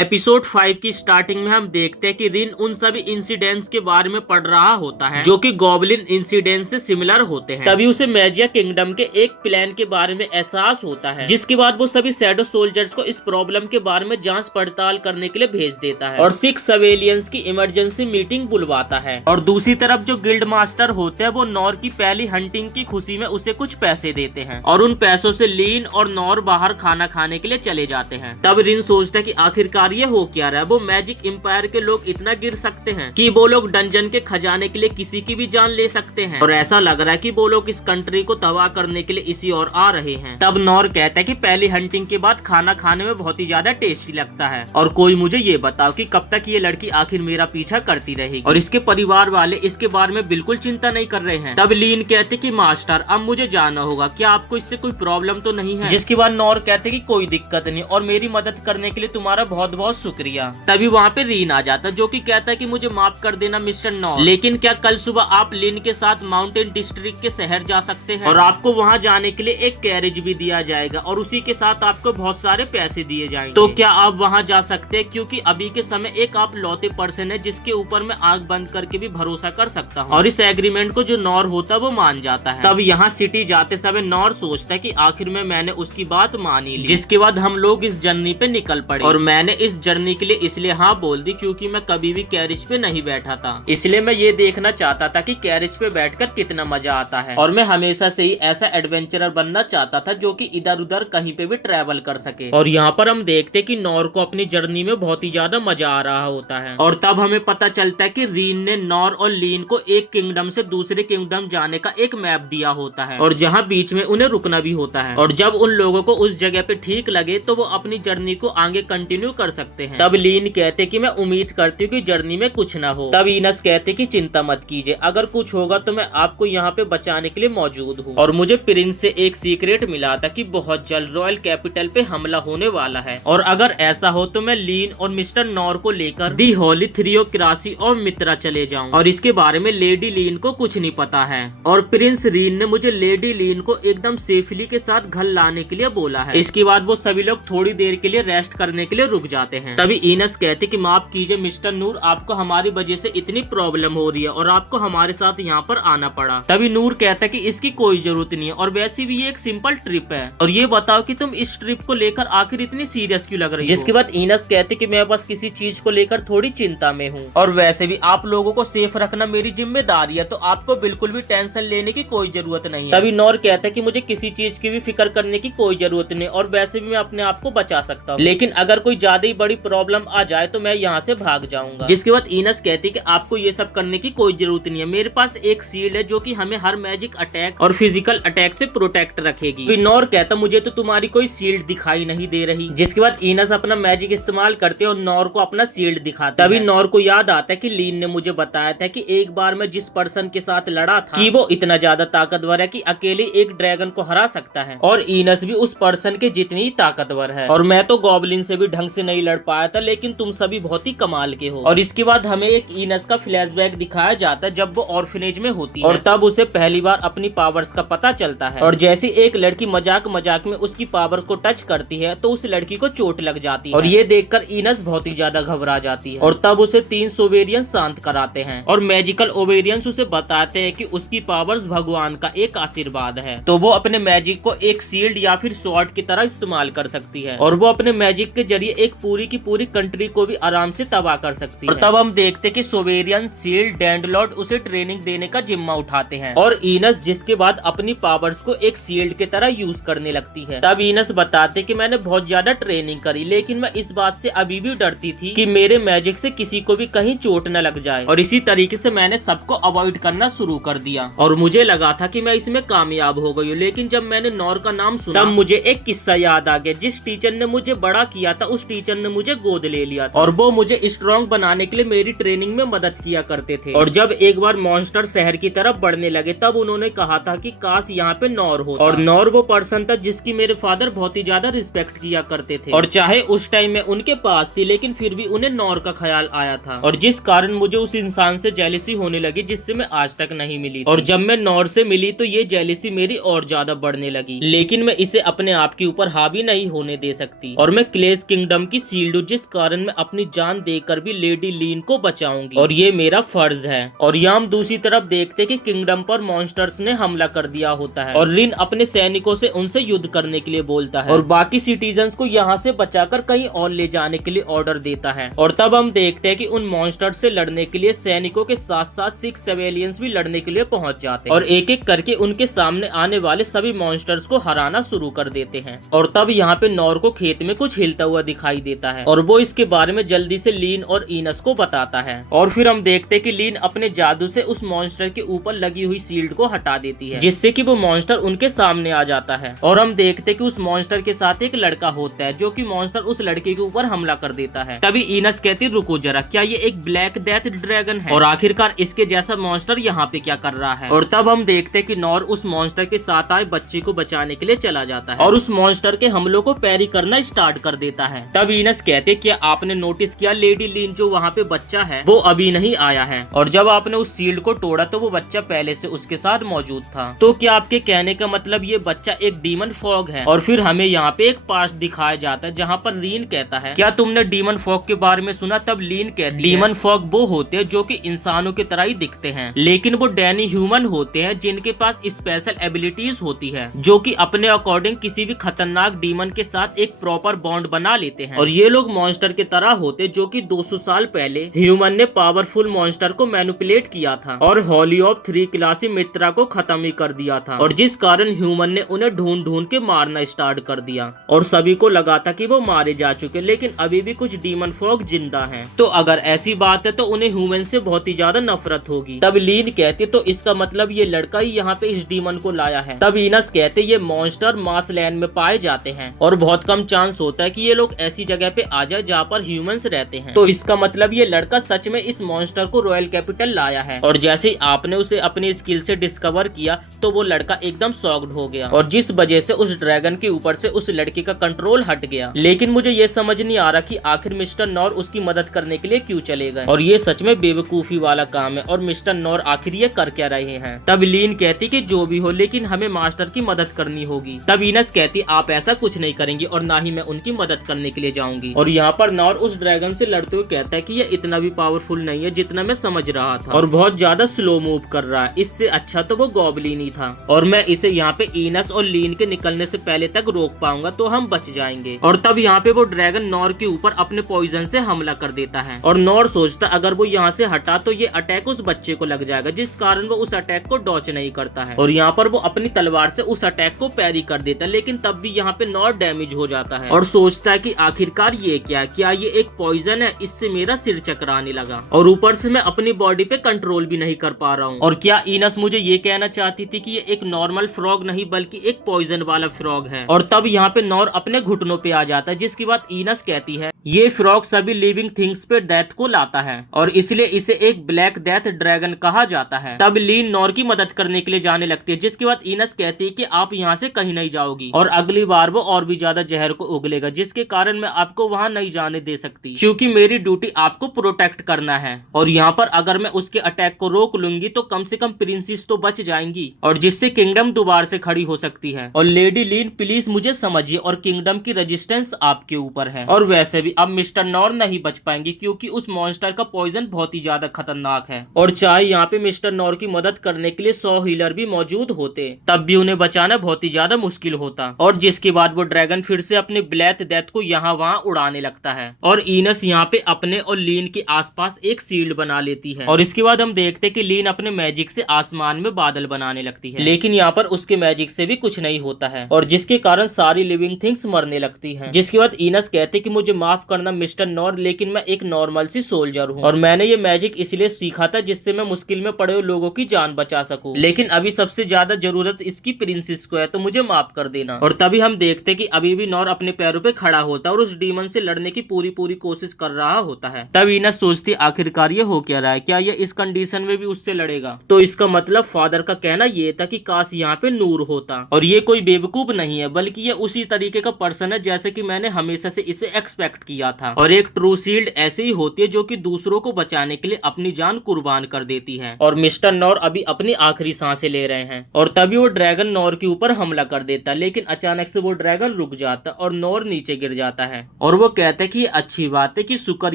Episode 5 की starting में हम देखते हैं कि रिन उन सभी इंसिडेंट्स के बारे में पढ़ रहा होता है जो कि गॉब्लिन इंसिडेंट से सिमिलर होते हैं। तभी उसे मैजिया किंगडम के एक प्लान के बारे में एहसास होता है, जिसके बाद वो सभी शैडो सोल्जर्स को इस प्रॉब्लम के बारे में जांच पड़ताल करने के लिए भेज देता है और 6 सर्वेलियंस की इमरजेंसी मीटिंग बुलवाता है। और दूसरी तरफ जो गिल्ड मास्टर होते हैं वो नॉर की पहली हंटिंग की खुशी में उसे कुछ पैसे देते हैं और उन पैसों से लीन और नॉर बाहर खाना खाने के लिए चले जाते हैं। तब रिन सोचता है कि आखिरकार ये हो क्या रहा है। वो मैजिक एम्पायर के लोग इतना गिर सकते हैं कि वो लोग डंजन के खजाने के लिए किसी की भी जान ले सकते हैं और ऐसा लग रहा है कि वो लोग इस कंट्री को तबाह करने के लिए इसी ओर आ रहे हैं। तब नॉर कहता है कि पहली हंटिंग के बाद खाना खाने में बहुत ही ज्यादा टेस्टी लगता है और कोई मुझे ये बताओ कि कब तक ये लड़की आखिर मेरा पीछा करती रहेगी। और इसके परिवार वाले इसके बारे में बिल्कुल चिंता नहीं कर रहे हैं। तब लीन कहते कि मास्टर अब मुझे जाना होगा, क्या आपको इससे कोई प्रॉब्लम तो नहीं है। जिसके बाद नॉर कहते कि कोई दिक्कत नहीं और मेरी मदद करने के लिए तुम्हारा बहुत बहुत शुक्रिया। तभी वहाँ पे रीन आ जाता जो कि कहता है कि मुझे माफ कर देना मिस्टर नॉर, लेकिन क्या कल सुबह आप लिन के साथ माउंटेन डिस्ट्रिक्ट के शहर जा सकते हैं और आपको वहाँ जाने के लिए एक कैरेज भी दिया जाएगा और उसी के साथ आपको बहुत सारे पैसे दिए जाएंगे। तो क्या आप वहाँ जा सकते हैं, क्योंकि अभी के समय एक आप लौते पर्सन है जिसके ऊपर मैं आंख बंद करके भी भरोसा कर सकता हूँ। और इस एग्रीमेंट को जो नॉर होता है वो मान जाता है। तब यहाँ सिटी जाते समय नॉर सोचता है कि आखिर में मैंने उसकी बात मानी ली। जिसके बाद हम लोग इस जर्नी पे निकल पड़े और मैंने इस जर्नी के लिए इसलिए हाँ बोल दी क्योंकि मैं कभी भी कैरेज पे नहीं बैठा था, इसलिए मैं ये देखना चाहता था कि कैरेज पे बैठकर कितना मजा आता है और मैं हमेशा से ही ऐसा एडवेंचरर बनना चाहता था जो कि इधर उधर कहीं पे भी ट्रैवल कर सके। और यहाँ पर हम देखते कि नॉर को अपनी जर्नी में बहुत ही ज्यादा मजा आ रहा होता है और तब हमें पता चलता है कि रीन ने नॉर और लीन को एक किंगडम से दूसरे किंगडम जाने का एक मैप दिया होता है और जहाँ बीच में उन्हें रुकना भी होता है और जब उन लोगों को उस जगह पे ठीक लगे तो वो अपनी जर्नी को आगे कंटिन्यू कर सकते हैं। तब लीन कहते कि मैं उम्मीद करती हूँ कि जर्नी में कुछ ना हो। तब इनस कहते कि चिंता मत कीजिए, अगर कुछ होगा तो मैं आपको यहाँ पे बचाने के लिए मौजूद हूँ। और मुझे प्रिंस से एक सीक्रेट मिला था कि बहुत जल्द रॉयल कैपिटल पे हमला होने वाला है और अगर ऐसा हो तो मैं लीन और मिस्टर नॉर को लेकर दी होली थ्रियोक्रासी और मित्रा चले जाऊँ। और इसके बारे में लेडी लीन को कुछ नहीं पता है और प्रिंस रीन ने मुझे लेडी लीन को एकदम सेफली के साथ घर लाने के लिए बोला है। इसके बाद वो सभी लोग थोड़ी देर के लिए रेस्ट करने के लिए रुक जाते हैं। तभी इनस कहते कि माफ कीजिए मिस्टर नूर, आपको हमारी वजह से इतनी प्रॉब्लम हो रही है और आपको हमारे साथ यहाँ पर आना पड़ा। तभी नूर कहता कि इसकी कोई जरूरत नहीं है और वैसे भी ये एक सिंपल ट्रिप है और ये बताओ कि तुम इस ट्रिप को लेकर आखिर इतनी सीरियस क्यों लग रही हो। जिसके बाद इनस कहते कि मैं बस किसी चीज को लेकर थोड़ी चिंता में हूँ और वैसे भी आप लोगों को सेफ रखना मेरी जिम्मेदारी है, तो आपको बिल्कुल भी टेंशन लेने की कोई जरूरत नहीं है। तभी नॉर कहता है कि मुझे किसी चीज की भी फिक्र करने की कोई जरूरत नहीं और वैसे भी मैं अपने आप को बचा सकता हूँ, लेकिन अगर कोई ज्यादा ही बड़ी प्रॉब्लम आ जाए तो मैं यहाँ से भाग जाऊंगा। जिसके बाद इनस कहती है कि आपको ये सब करने की कोई जरूरत नहीं है, मेरे पास एक शील्ड है जो कि हमें हर मैजिक अटैक और फिजिकल अटैक से प्रोटेक्ट रखेगी। नॉर कहता मुझे तो तुम्हारी कोई शील्ड दिखाई नहीं दे रही। जिसके बाद इनस अपना मैजिक इस्तेमाल करते और नॉर को अपना शील्ड दिखाता। तभी नॉर को याद आता है कि लीन ने मुझे बताया था कि एक बार मैं जिस पर्सन के साथ लड़ा था कि वो इतना ज्यादा ताकतवर है कि अकेले एक ड्रैगन को हरा सकता है और इनस भी उस पर्सन के जितनी ही ताकतवर है और मैं तो गॉब्लिन से भी ढंग से नहीं लड़ पाया था, लेकिन तुम सभी बहुत ही कमाल के हो। और इसके बाद हमें एक इनस का फ्लैशबैक दिखाया जाता है जब वो ऑर्फनेज में होती है और तब उसे पहली बार अपनी पावर्स का पता चलता है और जैसे एक लड़की मजाक मजाक में उसकी पावर को टच करती है तो उस लड़की को चोट लग जाती है और ये देखकर इनस बहुत ही ज्यादा घबरा जाती है और तब उसे 3 ओवेरियंस शांत कराते हैं और मैजिकल ओवेरियंस उसे बताते हैं कि उसकी पावर्स भगवान का एक आशीर्वाद है, तो वो अपने मैजिक को एक शील्ड या फिर स्वॉर्ड की तरह इस्तेमाल कर सकती है और वो अपने मैजिक के जरिए एक पूरी की पूरी कंट्री को भी आराम से तबाह कर सकती है। और तब हम देखते कि सोवेरियन शील्ड डैंडलॉर्ड उसे ट्रेनिंग देने का जिम्मा उठाते हैं और इनस जिसके बाद अपनी पावर्स को एक शील्ड की तरह यूज करने लगती है। तब इनस बताते कि मैंने बहुत ज्यादा ट्रेनिंग करी, लेकिन मैं इस बात से अभी भी डरती थी कि मेरे मैजिक से किसी को भी कहीं चोट न लग जाए और इसी तरीके से मैंने सबको अवॉइड करना शुरू कर दिया और मुझे लगा था कि मैं इसमें कामयाब हो गई हूँ। लेकिन जब मैंने नॉर का नाम सुना तब मुझे एक किस्सा याद आ गया। जिस टीचर ने मुझे बड़ा किया था उस टीचर ने मुझे गोद ले लिया था और वो मुझे स्ट्रॉन्ग बनाने के लिए मेरी ट्रेनिंग में मदद किया करते थे और जब एक बार मॉन्स्टर शहर की तरफ बढ़ने लगे तब उन्होंने कहा था कि काश यहाँ पे नॉर हो और नॉर वो पर्सन था जिसकी मेरे फादर बहुत ही ज्यादा रिस्पेक्ट किया करते थे और चाहे उस टाइम में उनके पास थी लेकिन फिर भी उन्हें नॉर का ख्याल आया था और जिस कारण मुझे उस इंसान से जेलिसी होने लगी जिससे मैं आज तक नहीं मिली और जब मैं नॉर से मिली तो ये जेलिसी मेरी और ज्यादा बढ़ने लगी, लेकिन मैं इसे अपने आप के ऊपर हावी नहीं होने दे सकती और मैं क्लेस किंगडम की सील्ड हूँ, जिस कारण मैं अपनी जान देकर भी लेडी लीन को बचाऊंगी और ये मेरा फर्ज है। और यहाँ हम दूसरी तरफ देखते कि किंगडम पर मॉन्स्टर्स ने हमला कर दिया होता है और रिन अपने सैनिकों से उनसे युद्ध करने के लिए बोलता है और बाकी सिटीजन्स को यहाँ से बचाकर कहीं और ले जाने के लिए ऑर्डर देता है। और तब हम देखते हैं कि उन मॉन्स्टर्स से लड़ने के लिए सैनिकों के साथ साथ 6 सिविलियंस भी लड़ने के लिए पहुंच जाते हैं और एक एक करके उनके सामने आने वाले सभी मॉन्स्टर्स को हराना शुरू कर देते हैं। और तब यहाँ पे नॉर को खेत में कुछ हिलता हुआ दिखाई देता है और वो इसके बारे में जल्दी से लीन और इनस को बताता है। और फिर हम देखते हैं कि लीन अपने जादू से उस मॉन्स्टर के ऊपर लगी हुई शील्ड को हटा देती है, जिससे कि वो मॉन्स्टर उनके सामने आ जाता है। और हम देखते हैं कि उस मॉन्स्टर के साथ एक लड़का होता है, जो कि मॉन्स्टर उस लड़के के ऊपर हमला कर देता है। तभी इनस कहती रुको जरा, क्या ये एक ब्लैक डेथ ड्रैगन है और आखिरकार इसके जैसा मॉन्स्टर यहाँ पे क्या कर रहा है। और तब हम देखते हैं कि नॉर उस मॉन्स्टर के साथ आए बच्चे को बचाने के लिए चला जाता है और उस मॉन्स्टर के हमलों को पैरी करना स्टार्ट कर देता है। तब इनस कहते क्या आपने नोटिस किया लेडी लीन जो वहाँ पे बच्चा है वो अभी नहीं आया है, और जब आपने उस शील्ड को तोड़ा तो वो बच्चा पहले से उसके साथ मौजूद था। तो क्या आपके कहने का मतलब ये बच्चा एक डीमन फॉग है। और फिर हमें यहाँ पे एक पास्ट दिखाया जाता है जहाँ पर लीन कहता है क्या तुमने डीमन फॉग के बारे में सुना। तब लीन कहती डीमन फॉग वो होते हैं जो कि इंसानों की तरह ही दिखते हैं, लेकिन वो डेनी ह्यूमन होते हैं जिनके पास स्पेशल एबिलिटीज होती है, जो कि अपने अकॉर्डिंग किसी भी खतरनाक डीमन के साथ एक प्रॉपर बॉन्ड बना लेते हैं। और ये लोग मॉन्स्टर की तरह होते जो कि 200 साल पहले ह्यूमन ने पावरफुल मॉन्स्टर को मैनिपुलेट किया था और हॉली ऑफ 3 क्लासी मित्रा को खत्म ही कर दिया था, और जिस कारण ह्यूमन ने उन्हें ढूंढ ढूंढ के मारना स्टार्ट कर दिया और सभी को लगा था कि वो मारे जा चुके, लेकिन अभी भी कुछ डीमन फॉग जिंदा हैं। तो अगर ऐसी बात है तो उन्हें ह्यूमन से बहुत ही ज्यादा नफरत होगी। तब लीन कहती तो इसका मतलब ये लड़का ही यहाँ पे इस डीमन को लाया है। तब इनस कहते ये मॉन्स्टर मास लैंड में पाए जाते हैं और बहुत कम चांस होता है कि ये लोग ऐसी जगह पे आ जाए जहाँ पर ह्यूमंस रहते हैं। तो इसका मतलब ये लड़का सच में इस मॉन्स्टर को रॉयल कैपिटल लाया है। और जैसे ही आपने उसे अपनी स्किल से डिस्कवर किया तो वो लड़का एकदम शॉक्ड हो गया, और जिस वजह से उस ड्रैगन के ऊपर से उस लड़के का कंट्रोल हट गया। लेकिन मुझे ये समझ नहीं आ रहा कि आखिर मिस्टर नॉर उसकी मदद करने के लिए क्यों चले गए, और ये सच में बेवकूफी वाला काम है। और मिस्टर नॉर आखिर ये कर क्या रहे हैं। तब लीन कहती कि जो भी हो लेकिन हमें मास्टर की मदद करनी होगी। तब इनस कहती आप ऐसा कुछ नहीं करेंगे और ना ही मैं उनकी मदद करने के लिए जाऊंगी। और यहाँ पर नॉर उस ड्रैगन से लड़ते हुए कहता है कि ये इतना भी पावरफुल नहीं है जितना मैं समझ रहा था, और बहुत ज्यादा स्लो मूव कर रहा है, इससे अच्छा तो वो गॉबलिन ही था, और मैं इसे यहाँ पे इनस और लीन के निकलने से पहले तक रोक पाऊंगा तो हम बच जाएंगे। और तब यहाँ पे वो ड्रैगन नॉर के ऊपर अपने पॉइजन से हमला कर देता है, और नॉर सोचता अगर वो यहाँ से हटा तो ये अटैक उस बच्चे को लग जाएगा, जिस कारण वो उस अटैक को डॉच नहीं करता है, और यहाँ पर वो अपनी तलवार से उस अटैक को पैरी कर देता है। लेकिन तब भी यहाँ पे नॉर डैमेज हो जाता है और सोचता है कि आखिरकार ये क्या ये एक पॉइजन है, इससे मेरा सिर चकराने लगा और ऊपर से मैं अपनी बॉडी पे कंट्रोल भी नहीं कर पा रहा हूँ। और क्या इनस मुझे ये कहना चाहती थी कि ये एक नॉर्मल फ्रॉग नहीं बल्कि एक पॉइजन वाला फ्रॉग है। और तब यहाँ पे नॉर अपने घुटनों पे आ जाता है, जिसकी बात इनस कहती है ये फ्रॉग सभी लिविंग थिंग्स पे डेथ को लाता है और इसलिए इसे एक ब्लैक डेथ ड्रैगन कहा जाता है। तब लीन नॉर की मदद करने के लिए जाने लगती है, जिसके बाद इनस कहती है कि आप यहाँ से कहीं नहीं जाओगी और अगली बार वो और भी ज्यादा जहर को उगलेगा, जिसके कारण मैं आपको वहाँ नहीं जाने दे सकती, क्योंकि मेरी ड्यूटी आपको प्रोटेक्ट करना है। और यहाँ पर अगर मैं उसके अटैक को रोक लूंगी तो कम से कम प्रिंसेस तो बच जाएंगी और जिससे किंगडम दोबारा से खड़ी हो सकती है। और लेडी लीन प्लीज मुझे समझिए और किंगडम की रेजिस्टेंस आपके ऊपर है, और वैसे भी अब मिस्टर नॉर नहीं बच पाएंगे क्योंकि उस मॉन्स्टर का पॉइजन बहुत ही ज्यादा खतरनाक है। और चाहे यहाँ पे मिस्टर नॉर की मदद करने के लिए 100 हीलर भी मौजूद होते तब भी उन्हें बचाना बहुत ही ज्यादा मुश्किल होता। और जिसके बाद वो ड्रैगन फिर से अपने ब्लैक डेथ को यहाँ वहाँ उड़ाने लगता है और इनस यहाँ पे अपने और लीन के आसपास एक शील्ड बना लेती है। और इसके बाद हम देखते हैं कि लीन अपने मैजिक से आसमान में बादल बनाने लगती है, लेकिन यहाँ पर उसके मैजिक से भी कुछ नहीं होता है और जिसके कारण सारी लिविंग थिंग्स मरने लगती हैं। जिसके बाद इनस कहते कि मुझे माफ करना मिस्टर नॉर, लेकिन मैं एक नॉर्मल सी सोल्जर हूँ और मैंने ये मैजिक इसलिए सीखा था जिससे मैं मुश्किल में पड़े हुए लोगों की जान बचा सकूं, लेकिन अभी सबसे ज्यादा जरूरत इसकी प्रिंसेस को है, तो मुझे माफ कर देना। और तभी हम देखते कि अभी भी नॉर अपने पैरों पे खड़ा होता है और उस डीमन से लड़ने की पूरी कोशिश कर रहा होता है। तब इनस सोचती आखिरकार ये हो क्या रहा है, क्या ये इस कंडीशन में भी उससे लड़ेगा। तो इसका मतलब फादर का कहना ये था कि काश यहाँ पे नूर होता, और ये कोई बेवकूफ नहीं है बल्कि ये उसी तरीके का पर्सन है जैसे कि मैंने हमेशा से इसे एक्सपेक्ट किया था। और एक ट्रू शील्ड ऐसे ही होती है जो कि दूसरों को बचाने के लिए अपनी जान कुर्बान कर देती है। और मिस्टर नॉर अभी अपनी आखिरी सांसें ले रहे हैं और तभी वो ड्रैगन नॉर के ऊपर हमला कर देता है, लेकिन अचानक से वो ड्रैगन रुक जाता और नॉर नीचे गिर जाता है और वो कहता है कि अच्छी बात है कि शुक्र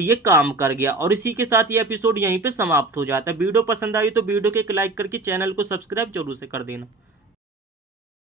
ये काम कर गया। और इसी के साथ ये एपिसोड यहीं पे समाप्त हो जाता है। वीडियो पसंद आई तो वीडियो को एक लाइक करके चैनल को सब्सक्राइब जरूर से कर देना।